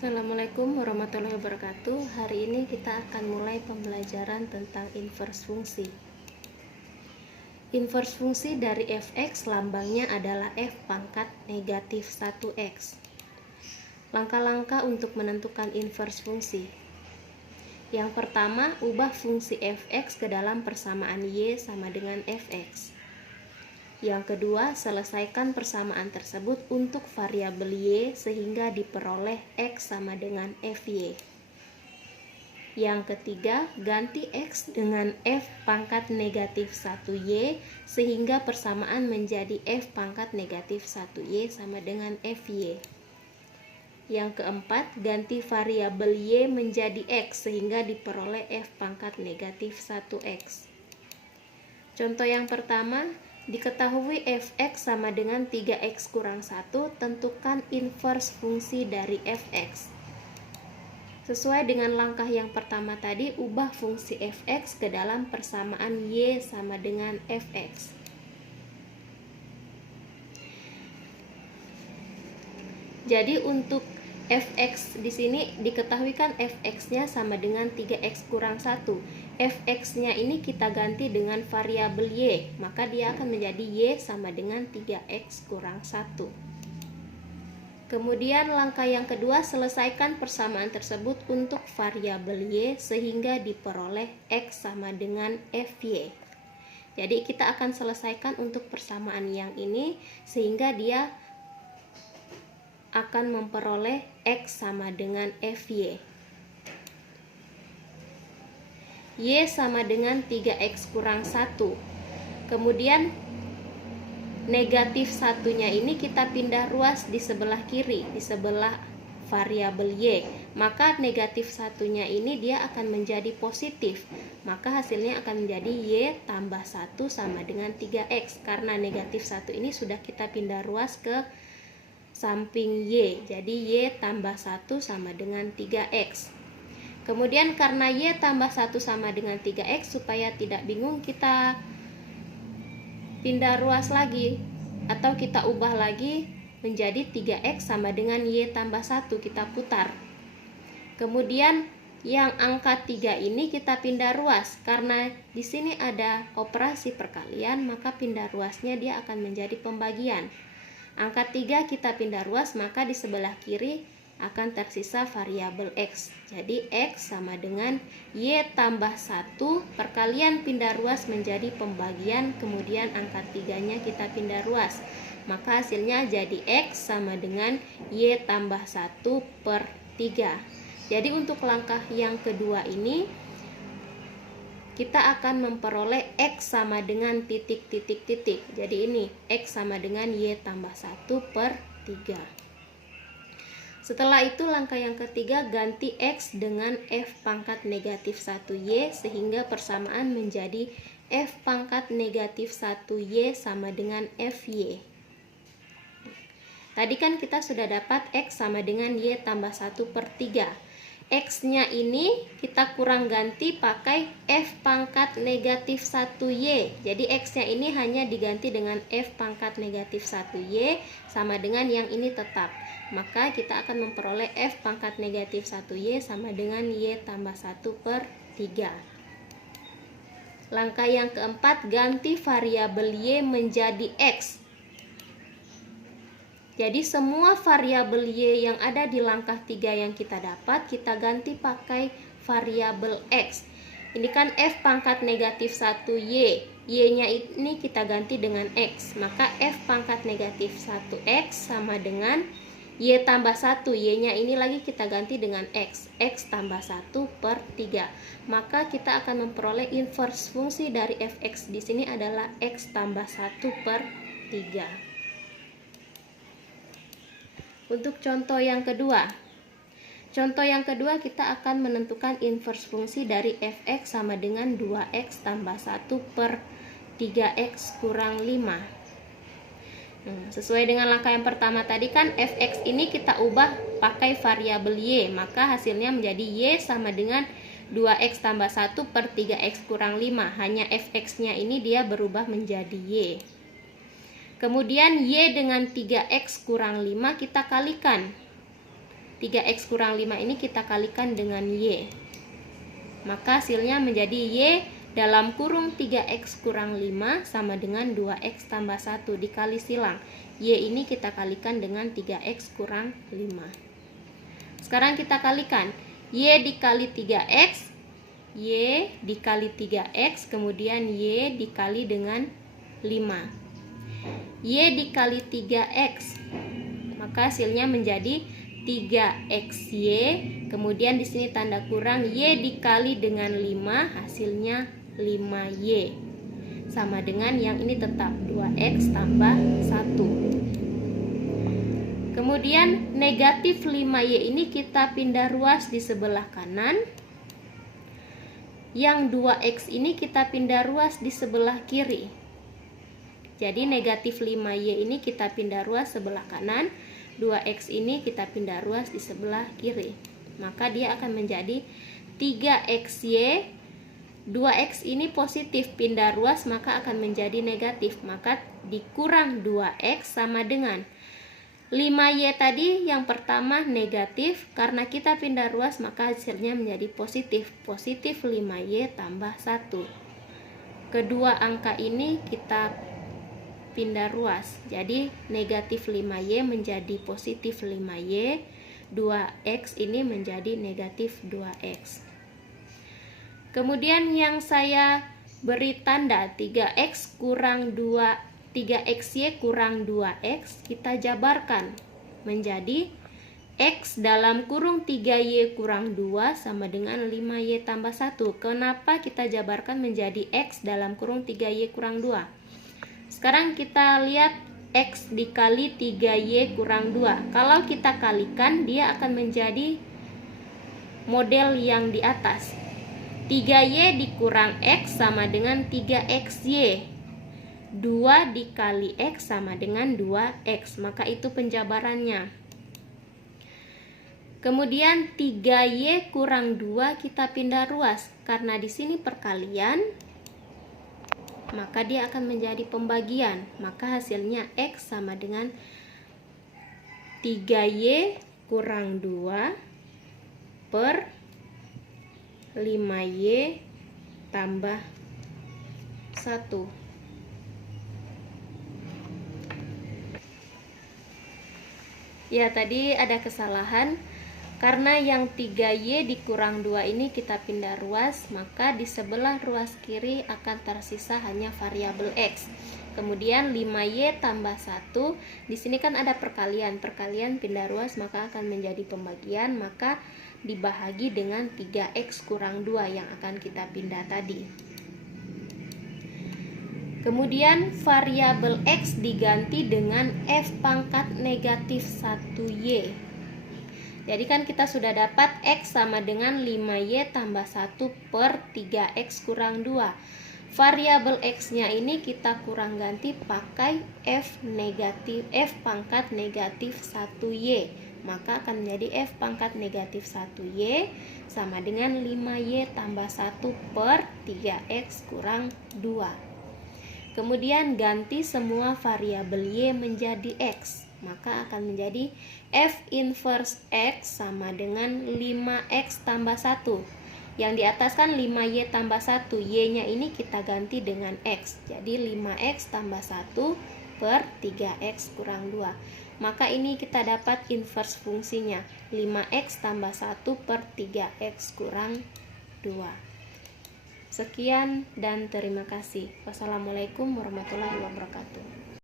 Assalamualaikum warahmatullahi wabarakatuh. Hari ini kita akan mulai pembelajaran tentang inverse fungsi. Inverse fungsi dari f(x) lambangnya adalah f pangkat negatif 1x. Langkah-langkah untuk menentukan inverse fungsi. Yang pertama, ubah fungsi f(x) ke dalam persamaan y sama dengan fx. Yang kedua, selesaikan persamaan tersebut untuk variabel y sehingga diperoleh x sama dengan fy. Yang ketiga, ganti x dengan f pangkat negatif 1y sehingga persamaan menjadi f pangkat negatif 1y sama dengan fy. Yang keempat, ganti variabel y menjadi x sehingga diperoleh f pangkat negatif 1x. Contoh yang pertama, diketahui fx sama dengan 3x kurang 1, tentukan inverse fungsi dari fx. Sesuai dengan langkah yang pertama tadi, ubah fungsi fx ke dalam persamaan y sama dengan fx. Jadi untuk fx di sini diketahui kan fx-nya sama dengan 3x kurang 1. Fx-nya ini kita ganti dengan variabel y, maka dia akan menjadi y sama dengan 3x kurang 1. Kemudian langkah yang kedua, selesaikan persamaan tersebut untuk variabel y sehingga diperoleh x sama dengan fy. Jadi kita akan selesaikan untuk persamaan yang ini sehingga dia akan memperoleh x sama dengan fy. Y sama dengan 3x kurang 1. Kemudian negatif satunya ini kita pindah ruas di sebelah kiri, di sebelah variabel y. Maka negatif satunya ini dia akan menjadi positif. Maka hasilnya akan menjadi y tambah 1 sama dengan 3x. Karena negatif 1 ini sudah kita pindah ruas ke samping y. Jadi y tambah 1 sama dengan 3x. Kemudian karena y tambah 1 sama dengan 3x, supaya tidak bingung kita pindah ruas lagi atau kita ubah lagi menjadi 3x sama dengan y tambah 1, kita putar. Kemudian yang angka 3 ini kita pindah ruas. Karena di sini ada operasi perkalian, maka pindah ruasnya dia akan menjadi pembagian. Angka 3 kita pindah ruas, maka di sebelah kiri akan tersisa variabel x. Jadi x sama dengan y tambah 1 perkalian pindah ruas menjadi pembagian, kemudian angka 3-nya kita pindah ruas. Maka hasilnya jadi x sama dengan y tambah 1 per 3. Jadi untuk langkah yang kedua ini kita akan memperoleh x sama dengan titik-titik-titik. Jadi ini x sama dengan y tambah 1 per 3. Setelah itu langkah yang ketiga, ganti x dengan f pangkat negatif 1y sehingga persamaan menjadi f pangkat negatif 1y sama dengan fy. Tadi kan kita sudah dapat x sama dengan y tambah 1 per 3. X-nya ini kita kurang ganti pakai f pangkat negatif 1y. Jadi x-nya ini hanya diganti dengan f pangkat negatif 1y sama dengan yang ini tetap. Maka kita akan memperoleh f pangkat negatif 1y sama dengan y tambah 1 per 3. Langkah yang keempat, ganti variabel y menjadi x. Jadi semua variabel y yang ada di langkah 3 yang kita dapat, kita ganti pakai variabel x. Ini kan f pangkat negatif 1y, y-nya ini kita ganti dengan x. Maka f pangkat negatif 1x sama dengan y tambah 1, y-nya ini lagi kita ganti dengan x. X tambah 1 per 3. Maka kita akan memperoleh inverse fungsi dari fx di sini adalah x tambah 1 per 3. Untuk contoh yang kedua. Contoh yang kedua kita akan menentukan inverse fungsi dari fx sama dengan 2x tambah 1 per 3x kurang 5. Sesuai dengan langkah yang pertama tadi kan fx ini kita ubah pakai variabel y, maka hasilnya menjadi y sama dengan 2x tambah 1 per 3x kurang 5. Hanya fx-nya ini dia berubah menjadi y. Kemudian y dengan 3x kurang 5 kita kalikan. 3x kurang 5 ini kita kalikan dengan Y. Maka hasilnya menjadi Y dalam kurung 3x kurang 5 sama dengan 2x tambah 1 dikali silang. Y ini kita kalikan dengan 3x kurang 5. Sekarang kita kalikan. Y dikali 3x, Y dikali 3x, kemudian Y dikali dengan 5. Y dikali 3x, maka hasilnya menjadi 3xy, kemudian di sini tanda kurang, Y dikali dengan 5, hasilnya 5y, sama dengan yang ini tetap 2x tambah 1. Kemudian negatif 5y ini kita pindah ruas di sebelah kanan, yang 2x ini kita pindah ruas di sebelah kiri. Jadi negatif 5y ini kita pindah ruas sebelah kanan, 2x ini kita pindah ruas di sebelah kiri. Maka dia akan menjadi 3xy. 2x ini positif, pindah ruas maka akan menjadi negatif. Maka dikurang 2x sama dengan 5y tadi yang pertama negatif, karena kita pindah ruas maka hasilnya menjadi positif. Positif 5y tambah 1. Kedua angka ini kita pindah ruas, jadi negatif 5y menjadi positif 5y, 2x ini menjadi negatif 2x. Kemudian yang saya beri tanda 3x kurang 2, 3xy kurang 2x, kita jabarkan menjadi x dalam kurung 3y kurang 2 sama dengan 5y tambah 1. Kenapa kita jabarkan menjadi x dalam kurung 3y kurang 2? Sekarang kita lihat x dikali 3y kurang 2. Kalau kita kalikan, dia akan menjadi model yang di atas. 3y dikurang x sama dengan 3xy. 2 dikali x sama dengan 2x. Maka itu penjabarannya. Kemudian 3y kurang 2 kita pindah ruas. Karena di sini perkalian, maka dia akan menjadi pembagian. Maka hasilnya x sama dengan 3y kurang 2 per 5y tambah 1. Ya, tadi ada kesalahan. Karena yang 3y dikurang 2 ini kita pindah ruas, maka di sebelah ruas kiri akan tersisa hanya variabel x. Kemudian 5y tambah 1, di sini kan ada perkalian. Perkalian pindah ruas maka akan menjadi pembagian, maka dibahagi dengan 3x kurang 2 yang akan kita pindah tadi. Kemudian variabel x diganti dengan f pangkat negatif 1y. Jadi kan kita sudah dapat x sama dengan 5y tambah 1 per 3x kurang 2. Variabel x-nya ini kita kurang ganti pakai f pangkat negatif 1y. Maka akan menjadi f pangkat negatif 1y sama dengan 5y tambah 1 per 3x kurang 2. Kemudian ganti semua variabel y menjadi x. Maka akan menjadi f inverse x sama dengan 5x tambah 1. Yang di atas kan 5y tambah 1, y-nya ini kita ganti dengan x. Jadi 5x tambah 1 per 3x kurang 2. Maka ini kita dapat inverse fungsinya, 5x tambah 1 per 3x kurang 2. Sekian dan terima kasih. Wassalamualaikum warahmatullahi wabarakatuh.